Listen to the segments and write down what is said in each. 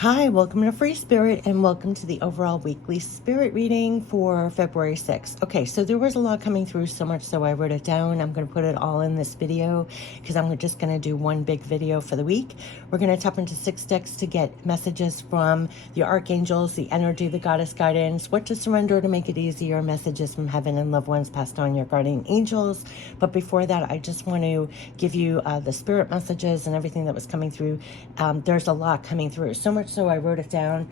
Hi, welcome to Free Spirit and welcome to the overall weekly spirit reading for February 6th. Okay, so there was a lot coming through, so much so I wrote it down. I'm going to put it all in this video because I'm just going to do one big video for the week. We're going to tap into 6 decks to get messages from the archangels, the energy, the goddess guidance, what to surrender to make it easier, messages from heaven and loved ones passed on, your guardian angels. But before that, I just want to give you the spirit messages and everything that was coming through. There's a lot coming through, so much so I wrote it down.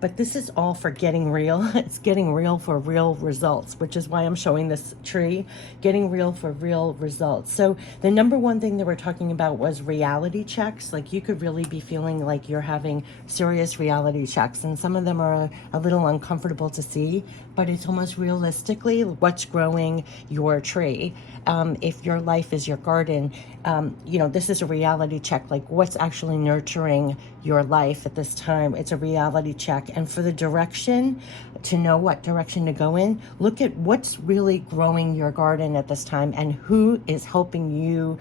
But this is all for getting real. It's getting real for real results, which is why I'm showing this tree, getting real for real results. So the number one thing that we're talking about was reality checks. Like you could really be feeling like you're having serious reality checks, and some of them are a little uncomfortable to see, but it's almost realistically what's growing your tree. If your life is your garden, this is a reality check, like what's actually nurturing your life at this time. It's a reality check. And for the direction, to know what direction to go in, look at what's really growing your garden at this time and who is helping you,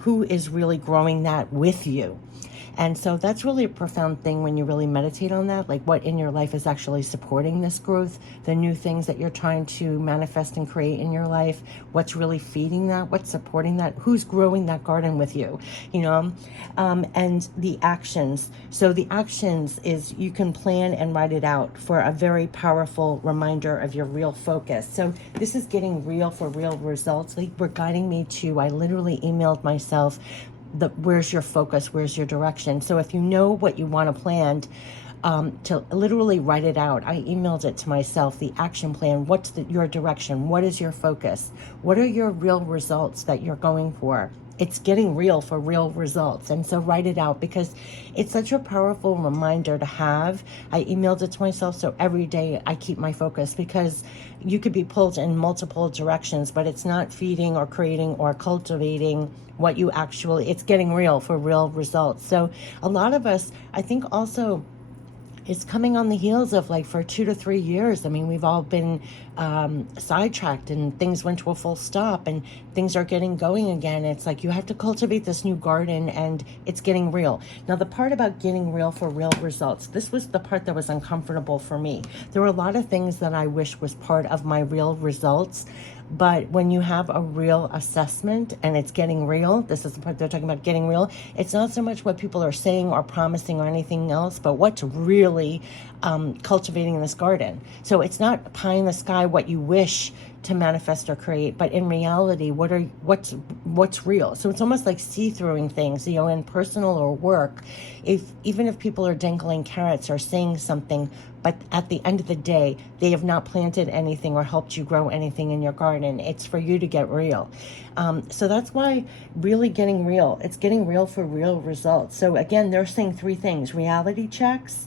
who is really growing that with you. And so that's really a profound thing when you really meditate on that, like what in your life is actually supporting this growth, the new things that you're trying to manifest and create in your life, what's really feeding that, what's supporting that, who's growing that garden with you, and the actions. So the actions is you can plan and write it out for a very powerful reminder of your real focus. So this is getting real for real results. They were guiding me to, I literally emailed myself, where's your focus, where's your direction. So if you know what you want to plan, to literally write it out. I emailed it to myself, the action plan. What's your direction? What is your focus? What are your real results that you're going for? It's getting real for real results. And so write it out because it's such a powerful reminder to have. I emailed it to myself, so every day I keep my focus, because you could be pulled in multiple directions, but it's not feeding or creating or cultivating what you actually, it's getting real for real results. So a lot of us, I think also, it's coming on the heels of, like, for 2 to 3 years. I mean, we've all been sidetracked and things went to a full stop and things are getting going again. It's like you have to cultivate this new garden and it's getting real. Now, the part about getting real for real results, this was the part that was uncomfortable for me. There were a lot of things that I wish was part of my real results. But when you have a real assessment and it's getting real, this is the part they're talking about, getting real. It's not so much what people are saying or promising or anything else, but what's really cultivating this garden. So it's not pie in the sky, what you wish to manifest or create, but in reality, what's real. So it's almost like see-throughing things, in personal or work. Even if people are dangling carrots or saying something, but at the end of the day, they have not planted anything or helped you grow anything in your garden. It's for you to get real. So that's why really getting real. It's getting real for real results. So again, they're saying 3 things: reality checks.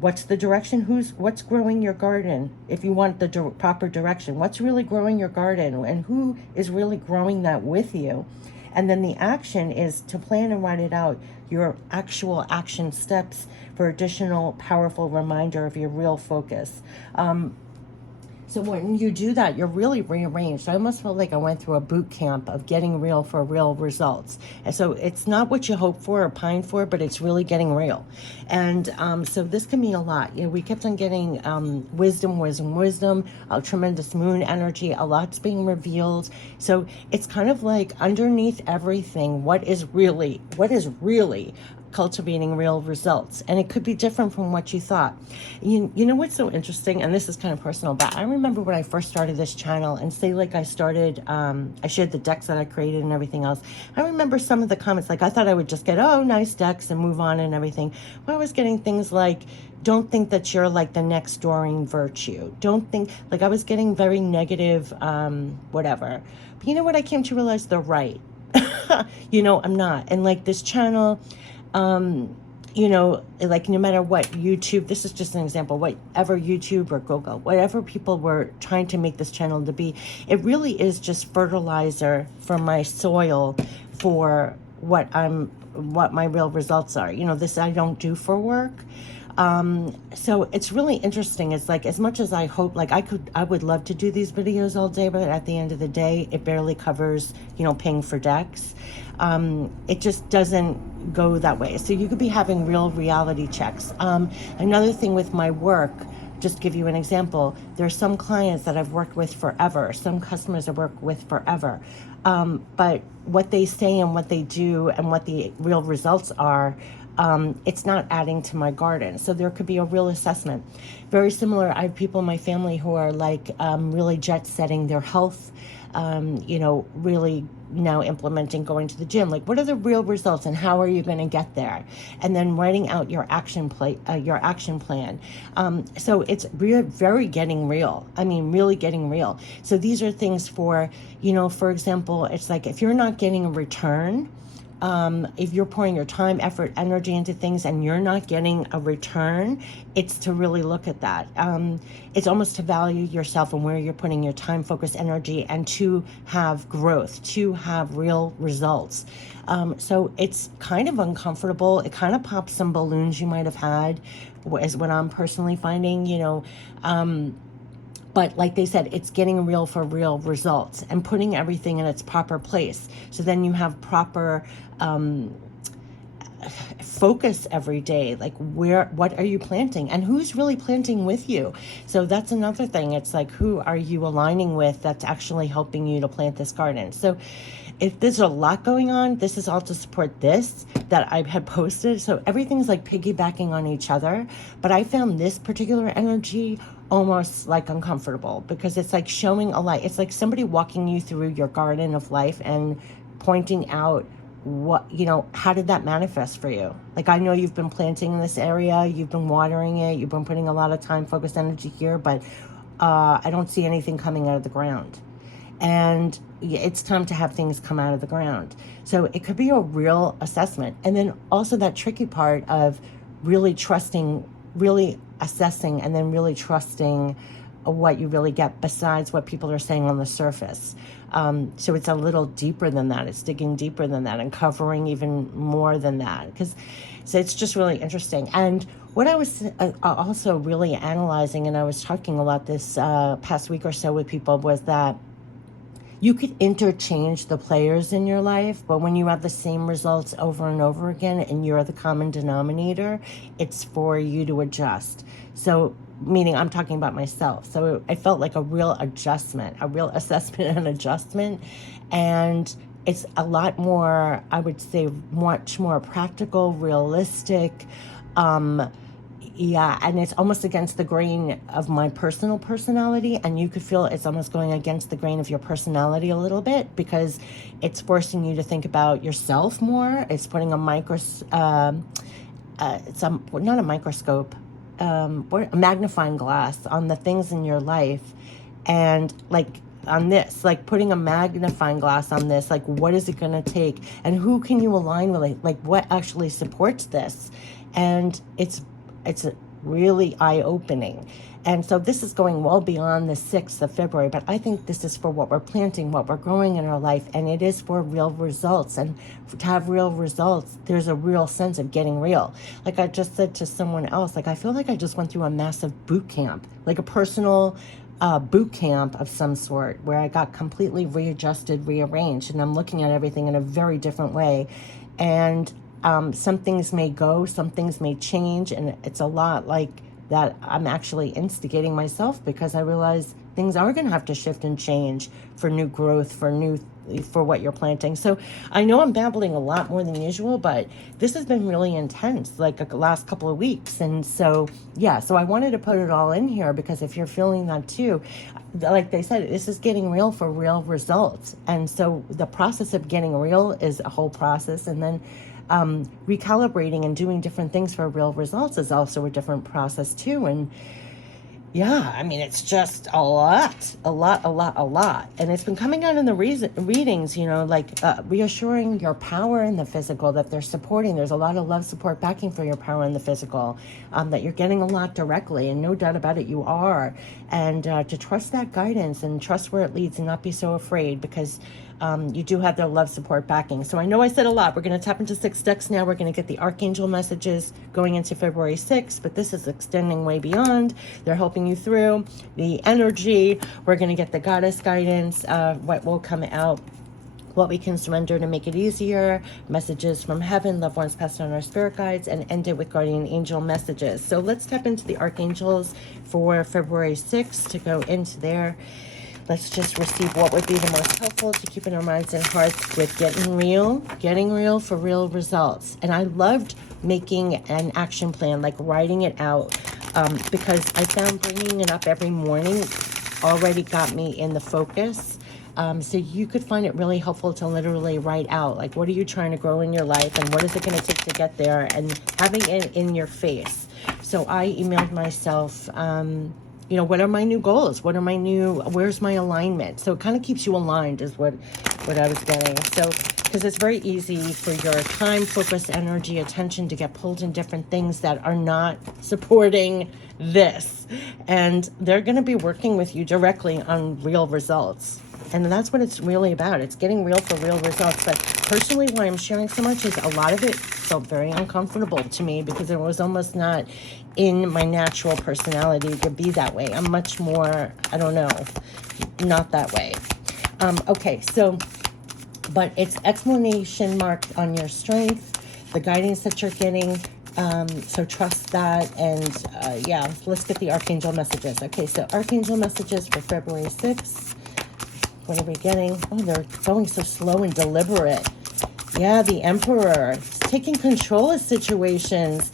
What's the direction? What's growing your garden? If you want the proper direction, what's really growing your garden and who is really growing that with you? And then the action is to plan and write it out, your actual action steps for additional powerful reminder of your real focus. So when you do that, you're really rearranged. I almost felt like I went through a boot camp of getting real for real results. And so it's not what you hope for or pine for, but it's really getting real. And so this can mean a lot. We kept on getting wisdom, a tremendous moon energy, a lot's being revealed. So it's kind of like underneath everything, what is really cultivating real results. And it could be different from what you thought. You know what's so interesting, and this is kind of personal, but I remember when I first started this channel, and say like I started, I shared the decks that I created and everything else. I remember some of the comments, like I thought I would just get, oh, nice decks and move on and everything. Well, I was getting things like, don't think that you're like the next Doreen Virtue. Don't think, like I was getting very negative, whatever. But you know what? I came to realize they're right. I'm not. And like this channel, like no matter what YouTube, this is just an example, whatever YouTube or Google, whatever people were trying to make this channel to be, it really is just fertilizer for my soil for what my real results are. This I don't do for work. So it's really interesting. It's like, as much as I hope, like I would love to do these videos all day, but at the end of the day, it barely covers, paying for decks. It just doesn't go that way. So you could be having real reality checks. Another thing with my work, just to give you an example, there are some clients that I've worked with forever, some customers I work with forever. But what they say and what they do and what the real results are, it's not adding to my garden. So there could be a real assessment. Very similar, I have people in my family who are like really jet setting their health, really now implementing going to the gym. Like, what are the real results and how are you going to get there? And then writing out your action plan. So it's very getting real. I mean, really getting real. So these are things for, for example, it's like if you're not getting a return, if you're pouring your time, effort, energy into things and you're not getting a return, it's to really look at that. It's almost to value yourself and where you're putting your time, focus, energy, and to have growth, to have real results. So it's kind of uncomfortable. It kind of pops some balloons you might have had, is what I'm personally finding, but like they said, it's getting real for real results and putting everything in its proper place. So then you have proper focus every day. Like, what are you planting and who's really planting with you? So that's another thing. It's like, who are you aligning with that's actually helping you to plant this garden? So if there's a lot going on, this is all to support this that I had posted. So everything's like piggybacking on each other. But I found this particular energy almost like uncomfortable because it's like showing a light. It's like somebody walking you through your garden of life and pointing out how did that manifest for you? Like, I know you've been planting in this area, you've been watering it, you've been putting a lot of time, focused energy here, but I don't see anything coming out of the ground. And it's time to have things come out of the ground. So it could be a real assessment. And then also that tricky part of really trusting, really assessing, and then really trusting what you really get besides what people are saying on the surface. So it's a little deeper than that. It's digging deeper than that and covering even more than that. So it's just really interesting. And what I was also really analyzing, and I was talking a lot this past week or so with people, was that you could interchange the players in your life, but when you have the same results over and over again and you're the common denominator, it's for you to adjust. So, meaning I'm talking about myself. So I felt like a real adjustment, a real assessment and adjustment. And it's a lot more, I would say, much more practical, realistic, and it's almost against the grain of my personal personality, and you could feel it's almost going against the grain of your personality a little bit because it's forcing you to think about yourself more. It's putting a not a microscope, a magnifying glass on the things in your life, and like on this, like putting a magnifying glass on this, like what is it going to take, and who can you align with, like what actually supports this, and it's really eye-opening. And so this is going well beyond the 6th of February, but I think this is for what we're planting, what we're growing in our life, and it is for real results. And to have real results, there's a real sense of getting real. Like I just said to someone else, like I feel like I just went through a massive boot camp, like a personal boot camp of some sort, where I got completely readjusted, rearranged, and I'm looking at everything in a very different way. And some things may go, some things may change, and it's a lot like that I'm actually instigating myself because I realize things are going to have to shift and change for new growth, for what you're planting. So I know I'm babbling a lot more than usual, but this has been really intense, like the last couple of weeks. And so, so I wanted to put it all in here because if you're feeling that too, like they said, this is getting real for real results. And so the process of getting real is a whole process. And then recalibrating and doing different things for real results is also a different process too. And I mean, it's just a lot. And it's been coming out in the readings, like reassuring your power in the physical, that they're supporting. There's a lot of love, support, backing for your power in the physical, that you're getting a lot directly, and no doubt about it, you are. And to trust that guidance and trust where it leads and not be so afraid, because you do have their love, support, backing. So I know I said a lot. We're going to tap into 6 decks now. We're going to get the Archangel messages going into February 6th, but this is extending way beyond. They're helping you through the energy. We're going to get the goddess guidance, what will come out, what we can surrender to make it easier, messages from heaven, loved ones passed on, our spirit guides, and end it with guardian angel messages. So let's tap into the archangels for February 6th to go into there. Let's just receive what would be the most helpful to keep in our minds and hearts with getting real for real results. And I loved making an action plan, like writing it out, because I found bringing it up every morning already got me in the focus. So you could find it really helpful to literally write out, like, what are you trying to grow in your life and what is it going to take to get there, and having it in your face. So I emailed myself, what are my new goals? Where's my alignment? So it kind of keeps you aligned is what I was getting. So, because it's very easy for your time, focus, energy, attention to get pulled in different things that are not supporting this. And they're going to be working with you directly on real results. And that's what it's really about. It's getting real for real results. But personally, why I'm sharing so much is a lot of it felt very uncomfortable to me because it was almost not in my natural personality to be that way. I'm much more, not that way. Okay, so, but it's exclamation mark on your strength, the guidance that you're getting. So trust that. And let's get the Archangel messages. Okay, so Archangel messages for February 6th. What are we getting? Oh, they're going so slow and deliberate. Yeah, the Emperor. It's taking control of situations.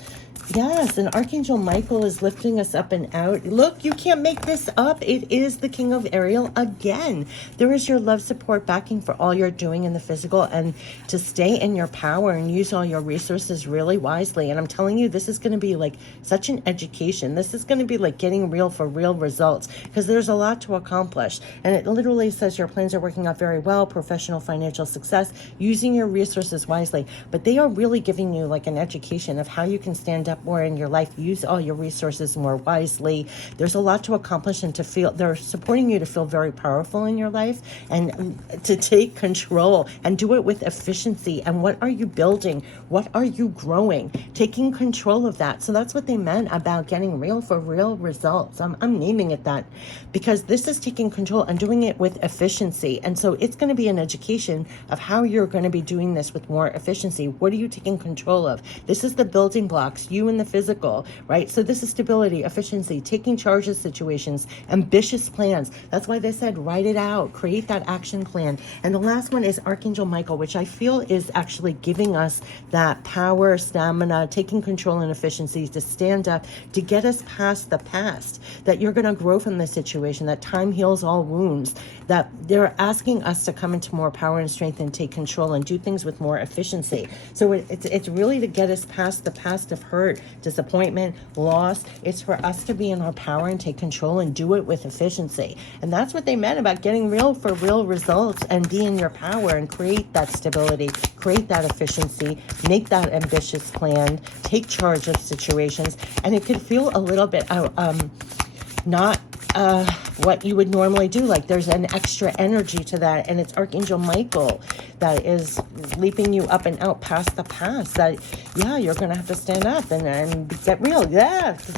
Yes, and Archangel Michael is lifting us up and out. Look, you can't make this up. It is the King of Ariel again. There is your love, support, backing for all you're doing in the physical, and to stay in your power and use all your resources really wisely. And I'm telling you, this is going to be like such an education. This is going to be like getting real for real results, because there's a lot to accomplish. And it literally says your plans are working out very well, professional, financial success, using your resources wisely. But they are really giving you like an education of how you can stand up more in your life, use all your resources more wisely. There's a lot to accomplish, and they're supporting you to feel very powerful in your life and to take control and do it with efficiency. And what are you building? What are you growing? Taking control of that. So that's what they meant about getting real for real results. I'm naming it that because this is taking control and doing it with efficiency. And so it's going to be an education of how you're going to be doing this with more efficiency. What are you taking control of? This is the building blocks, you in the physical, right? So this is stability, efficiency, taking charge of situations, ambitious plans. That's why they said write it out, create that action plan. And the last one is Archangel Michael, which I feel is actually giving us that power, stamina, taking control and efficiency to stand up, to get us past the past, that you're going to grow from this situation, that time heals all wounds, that they're asking us to come into more power and strength and take control and do things with more efficiency. So it's really to get us past the past of hurt, disappointment, loss. It's for us to be in our power and take control and do it with efficiency. And that's what they meant about getting real for real results and be in your power and create that stability, create that efficiency, make that ambitious plan, take charge of situations. And it could feel a little bit not what you would normally do. Like there's an extra energy to that, and it's Archangel Michael that is leaping you up and out past the past, that you're gonna have to stand up and get real,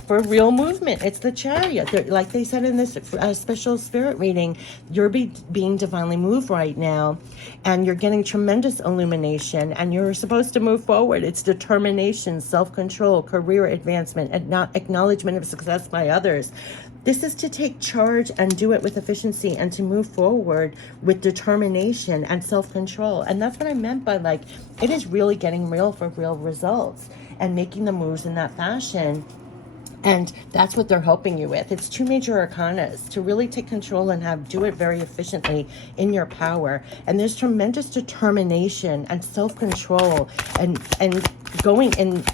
for real movement. It's the Chariot. Like they said in this special spirit reading, you're being divinely moved right now, and you're getting tremendous illumination, and you're supposed to move forward. It's determination, self-control, career advancement, and not acknowledgement of success by others. This is to take charge and do it with efficiency, and to move forward with determination and self-control. And that's what I meant by, like, it is really getting real for real results and making the moves in that fashion. And that's what they're helping you with. It's 2 major arcanas to really take control and do it very efficiently in your power. And there's tremendous determination and self-control and going in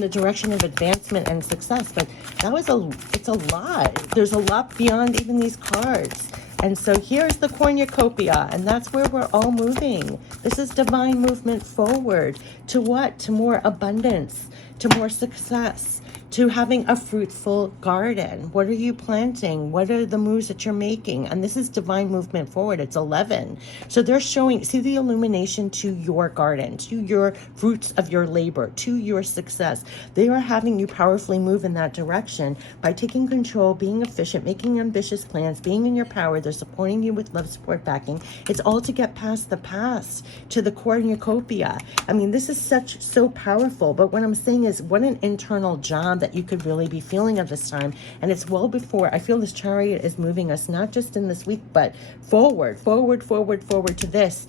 the direction of advancement and success. But it's a lot. There's a lot beyond even these cards. And so here's the cornucopia, and that's where we're all moving. This is divine movement forward to what? To more abundance, to more success, to having a fruitful garden. What are you planting? What are the moves that you're making? And this is divine movement forward. It's 11. So they're showing, see the illumination to your garden, to your fruits of your labor, to your success. They are having you powerfully move in that direction by taking control, being efficient, making ambitious plans, being in your power. They're supporting you with love, support, backing. It's all to get past the past, to the cornucopia. I mean, this is so powerful. But what I'm saying is, what an internal job that you could really be feeling at this time. And it's well before, I feel this chariot is moving us not just in this week, but forward to this.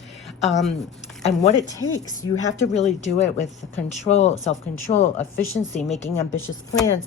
And what it takes, you have to really do it with control, self-control, efficiency, making ambitious plans,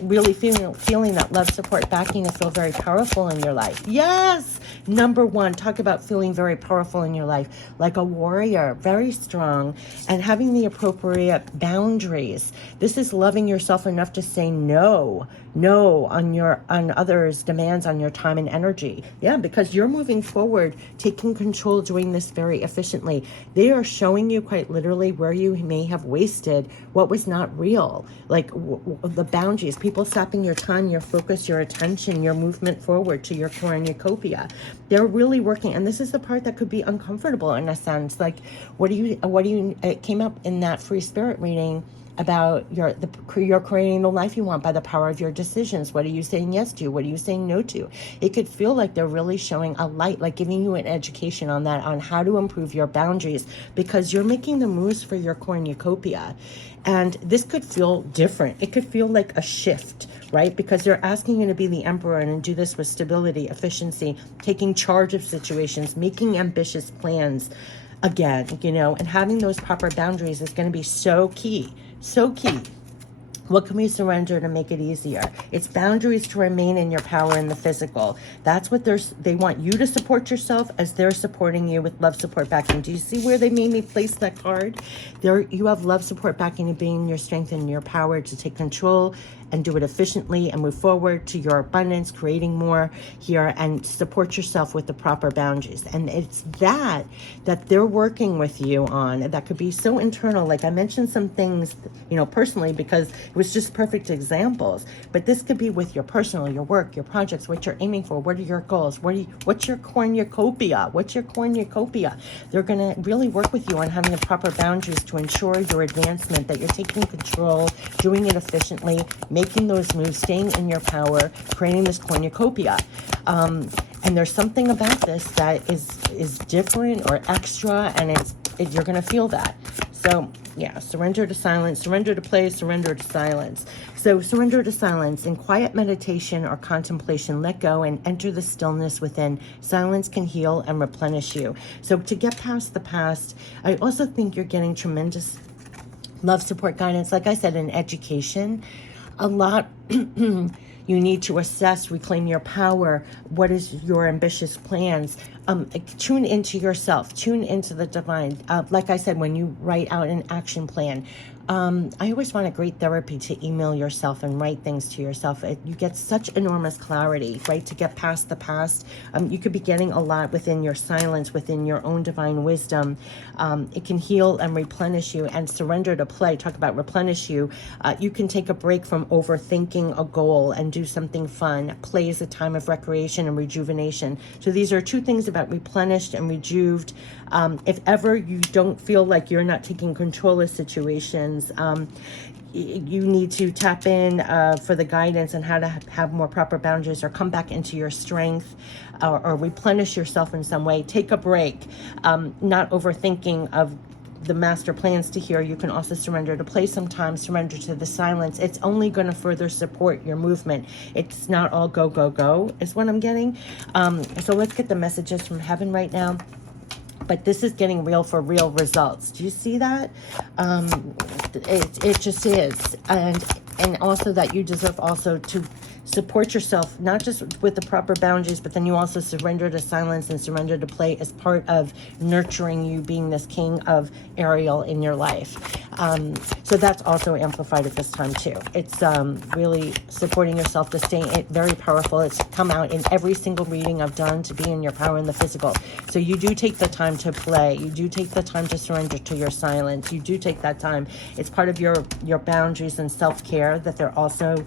really feeling that love, support, backing to feel very powerful in your life. Yes! Number one, talk about feeling very powerful in your life, like a warrior, very strong, and having the appropriate boundaries. This is loving yourself enough to say no on others' demands on your time and energy. Yeah, because you're moving forward, taking control, doing this very efficiently. They are showing you quite literally where you may have wasted what was not real, like the boundaries, people stopping your time, your focus, your attention, your movement forward to your cornucopia. They're really working, and this is the part that could be uncomfortable in a sense. Like, it came up in that free spirit reading about you're creating the life you want by the power of your decisions. What are you saying yes to? What are you saying no to? It could feel like they're really showing a light, like giving you an education on that, on how to improve your boundaries, because you're making the moves for your cornucopia. And this could feel different. It could feel like a shift, right? Because they're asking you to be the emperor and do this with stability, efficiency, taking charge of situations, making ambitious plans again, and having those proper boundaries is going to be so key. So key. What can we surrender to make it easier? It's boundaries to remain in your power in the physical. That's what they want you to support yourself as they're supporting you with love, support, backing. Do you see where they made me place that card? There, you have love, support, backing, and being your strength and your power to take control and do it efficiently and move forward to your abundance, creating more here, and support yourself with the proper boundaries. And it's that they're working with you on. That could be so internal. Like I mentioned some things, personally, because it was just perfect examples. But this could be with your personal, your work, your projects, what you're aiming for. What are your goals? What's your cornucopia? What's your cornucopia? They're going to really work with you on having the proper boundaries to ensure your advancement, that you're taking control, doing it efficiently, making those moves, staying in your power, creating this cornucopia. And there's something about this that is different or extra, and you're going to feel that. So yeah, surrender to silence, surrender to play, surrender to silence. So surrender to silence. In quiet meditation or contemplation, let go and enter the stillness within. Silence can heal and replenish you. So to get past the past, I also think you're getting tremendous love, support, guidance. Like I said, in education, a lot you need to assess, reclaim your power. What is your ambitious plans? Tune into yourself, tune into the divine. Like I said, when you write out an action plan, I always find it great therapy to email yourself and write things to yourself. You get such enormous clarity, right? To get past the past. You could be getting a lot within your silence, within your own divine wisdom. It can heal and replenish you, and surrender to play. Talk about replenish you. You can take a break from overthinking a goal and do something fun. Play is a time of recreation and rejuvenation. So these are two things about replenished and rejuved. If ever you don't feel like you're not taking control of situations, you need to tap in for the guidance on how to have more proper boundaries, or come back into your strength, or replenish yourself in some way. Take a break, not overthinking of the master plans to hear. You can also surrender to play sometimes, surrender to the silence. It's only going to further support your movement. It's not all go, go, go is what I'm getting. So let's get the messages from heaven right now. But this is getting real for real results. Do you see that? It just is. And also that you deserve also to support yourself, not just with the proper boundaries, but then you also surrender to silence and surrender to play as part of nurturing you being this king of Ariel in your life. So that's also amplified at this time too. It's really supporting yourself to stay very powerful. It's come out in every single reading I've done, to be in your power in the physical. So you do take the time to play. You do take the time to surrender to your silence. You do take that time. It's part of your boundaries and self-care that they're also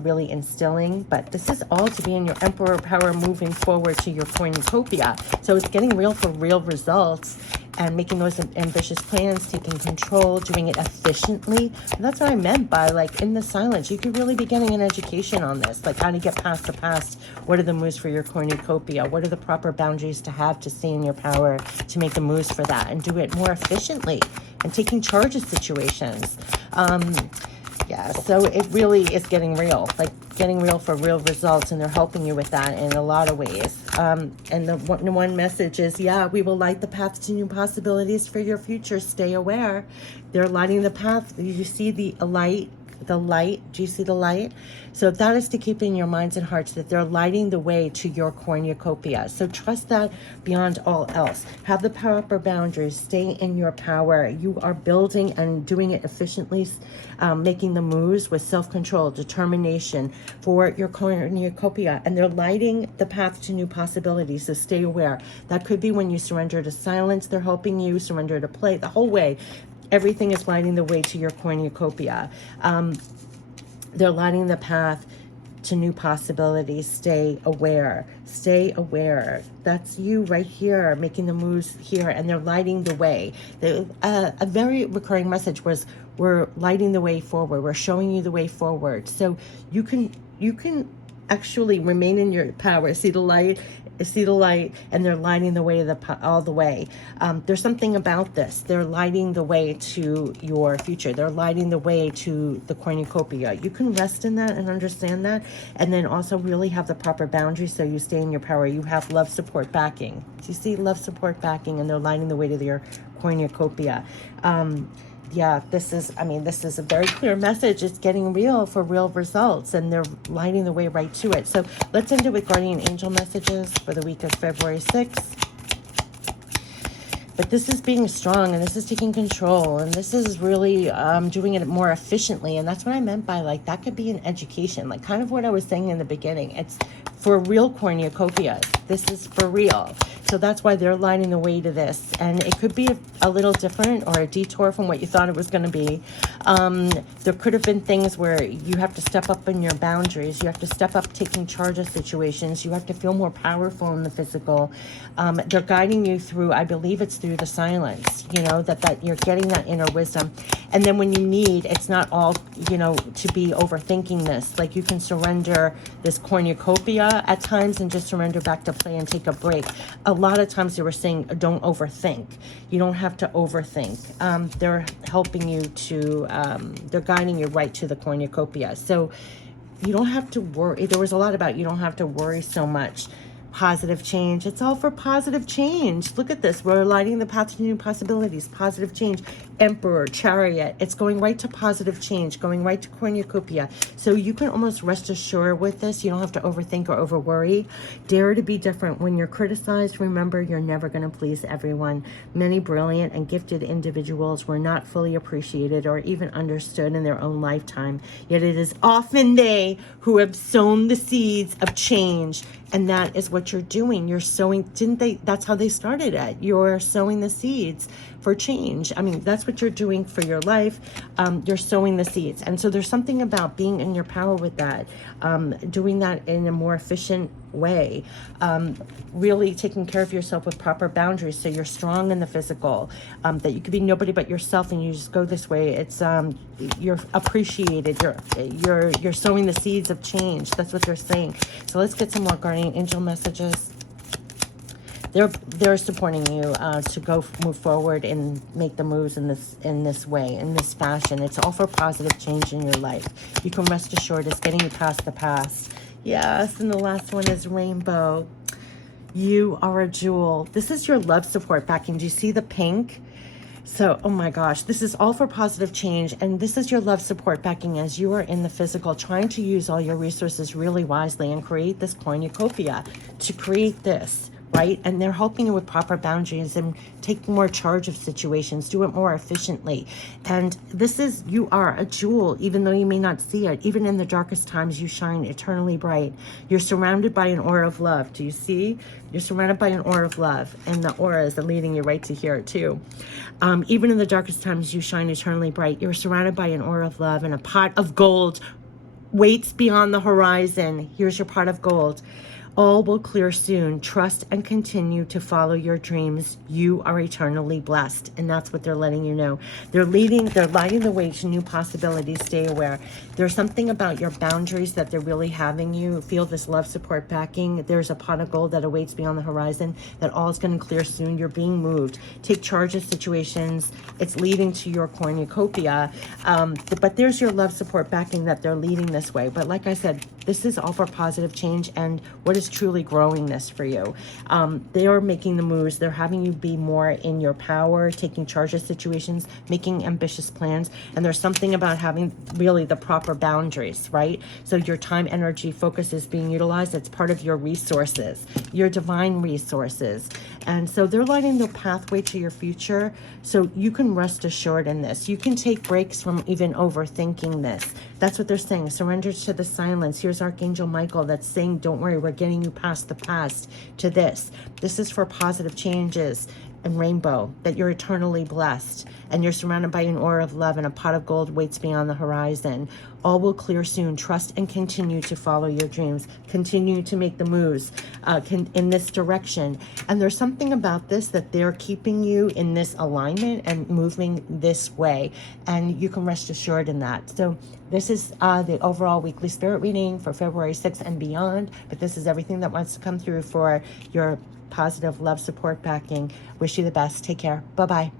really instilling. But this is all to be in your emperor power, moving forward to your cornucopia. So it's getting real for real results, and making those ambitious plans, taking control, doing it efficiently. And that's what I meant by, like, in the silence. You could really be getting an education on this, like how to get past the past. What are the moves for your cornucopia? What are the proper boundaries to have to stay in your power, to make the moves for that and do it more efficiently, and taking charge of situations. Yeah, so it really is getting real, like getting real for real results, and they're helping you with that in a lot of ways. And the one message is, yeah, we will light the path to new possibilities for your future. Stay aware. They're lighting the path. You see the light. The light, do you see the light? So that is to keep in your minds and hearts that they're lighting the way to your cornucopia. So trust that beyond all else. Have the proper boundaries. Stay in your power. You are building and doing it efficiently, making the moves with self-control, determination for your cornucopia. And they're lighting the path to new possibilities. So stay aware. That could be when you surrender to silence. They're helping you surrender to play the whole way. Everything is lighting the way to your cornucopia. They're lighting the path to new possibilities. Stay aware. Stay aware. That's you right here, making the moves here, and they're lighting the way. A very recurring message was, we're lighting the way forward. We're showing you the way forward. So you can actually remain in your power. See the light? See the light, and they're lighting the way all the way. There's something about this. They're lighting the way to your future. They're lighting the way to the cornucopia. You can rest in that and understand that, and then also really have the proper boundaries so you stay in your power. You have love, support, backing. Do you see love, support, backing? And they're lighting the way to your cornucopia. Yeah, this is a very clear message. It's getting real for real results, and they're lighting the way right to it. So let's end it with guardian angel messages for the week of February 6th. But this is being strong, and this is taking control, and this is really doing it more efficiently. And that's what I meant by, like, that could be an education, like kind of what I was saying in the beginning. It's for real cornucopias. This is for real. So that's why they're lighting the way to this. And it could be a little different, or a detour from what you thought it was going to be. There could have been things where you have to step up in your boundaries. You have to step up taking charge of situations. You have to feel more powerful in the physical. They're guiding you through, I believe it's through the silence, you know, that you're getting that inner wisdom. And then when you need, it's not all, you know, to be overthinking this. Like, you can surrender this cornucopia at times and just surrender back to play and take a break. A lot of times they were saying, don't overthink. You don't have to overthink. They're helping you to, they're guiding you right to the cornucopia. So you don't have to worry. There was a lot about you don't have to worry so much. Positive change. It's all for positive change. Look at this. We're lighting the path to new possibilities. Positive change. Emperor, Chariot. It's going right to positive change, going right to cornucopia. So you can almost rest assured with this. You don't have to overthink or over worry. Dare to be different. When you're criticized, remember, you're never going to please everyone. Many brilliant and gifted individuals were not fully appreciated or even understood in their own lifetime. Yet it is often they who have sown the seeds of change. And that is what you're doing. You're sowing, that's how they started it. You're sowing the seeds for change. I mean, that's what you're doing for your life. You're sowing the seeds. And so there's something about being in your power with that, doing that in a more efficient way, really taking care of yourself with proper boundaries so you're strong in the physical, that you could be nobody but yourself and you just go this way. It's you're appreciated, you're sowing the seeds of change. That's what they're saying. So let's get some more guardian angel messages. They're supporting you to move forward and make the moves in this way, in this fashion. It's all for positive change in your life. You can rest assured it's getting you past the past. Yes, and the last one is rainbow. You are a jewel. This is your love support backing. Do you see the pink? So, oh my gosh, this is all for positive change. And this is your love support backing as you are in the physical, trying to use all your resources really wisely and create this cornucopia to create this, right? And they're helping you with proper boundaries and taking more charge of situations, do it more efficiently. And this is, you are a jewel, even though you may not see it. Even in the darkest times, you shine eternally bright. You're surrounded by an aura of love. Do you see? You're surrounded by an aura of love, and the auras are leading you right to here too. Even in the darkest times, you shine eternally bright. You're surrounded by an aura of love, and a pot of gold waits beyond the horizon. Here's your pot of gold. All will clear soon. Trust and continue to follow your dreams. You are eternally blessed. And that's what they're letting you know. They're lighting the way to new possibilities. Stay aware. There's something about your boundaries that they're really having you feel this love support backing. There's a pot of gold that awaits beyond the horizon, that all is going to clear soon. You're being moved. Take charge of situations. It's leading to your cornucopia. But there's your love support backing that they're leading this way. But like I said, this is all for positive change and what is truly growing this for you. They are making the moves. They're having you be more in your power, taking charge of situations, making ambitious plans. And there's something about having really the proper boundaries, right? So your time, energy, focus is being utilized. It's part of your resources, your divine resources. And so they're lighting the pathway to your future. So you can rest assured in this. You can take breaks from even overthinking this. That's what they're saying. Surrender to the silence. Here's Archangel Michael that's saying, don't worry, we're getting you past the past to this. This is for positive changes and rainbow, that you're eternally blessed and you're surrounded by an aura of love, and a pot of gold waits beyond the horizon. All will clear soon. Trust and continue to follow your dreams. Continue to make the moves in this direction. And there's something about this that they're keeping you in this alignment and moving this way. And you can rest assured in that. So this is the overall weekly spirit reading for February 6th and beyond. But this is everything that wants to come through for your positive love support backing. Wish you the best. Take care. Bye-bye.